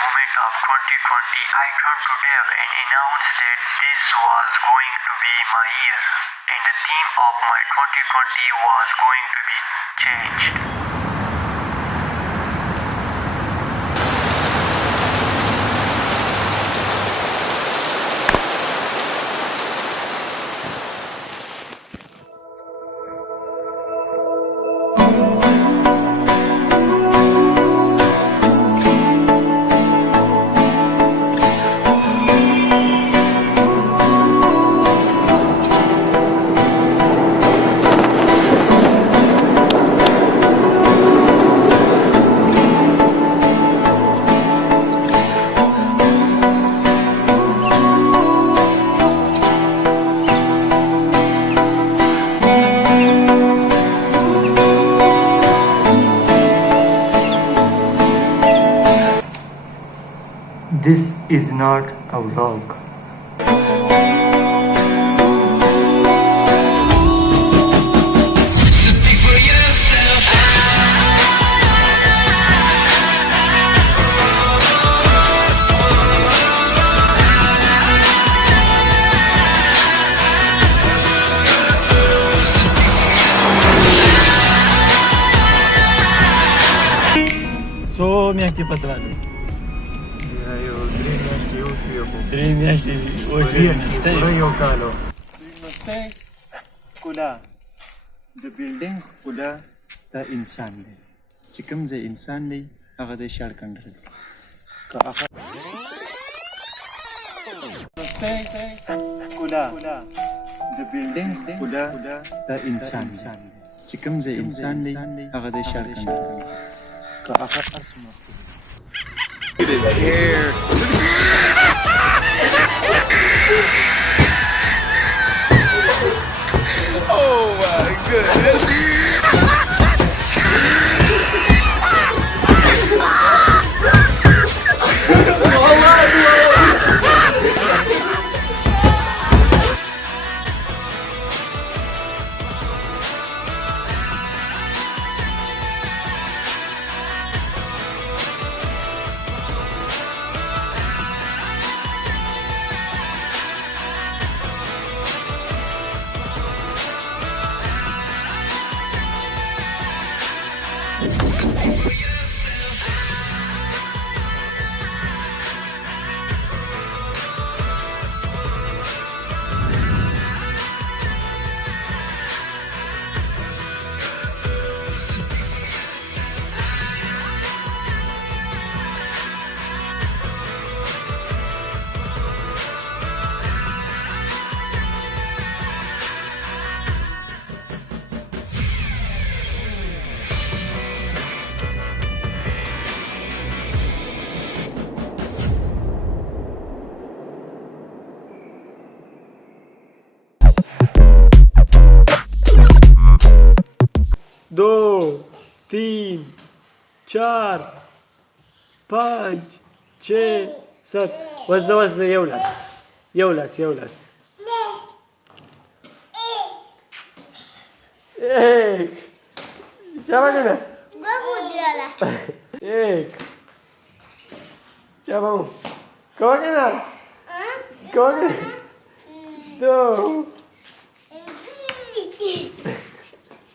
moment of 2020, I turned to Dev and announced that this was going to be my year, and the theme of my 2020 was going to be changed. This is not a vlog. So, minha aqui passando. Dream yaşlı stay kula the building kula the insan دی چې کوم ځای انسان دی هغه د شړ کندر دی که هغه stay kula the building kula the insan دی چې کوم ځای انسان دی هغه د شړ کندر دی که هغه اسمه it is here. Oh my goodness. दो तीन चार पाच छे सात वाजता येवलास एक शाबास एक शाबास कौन दो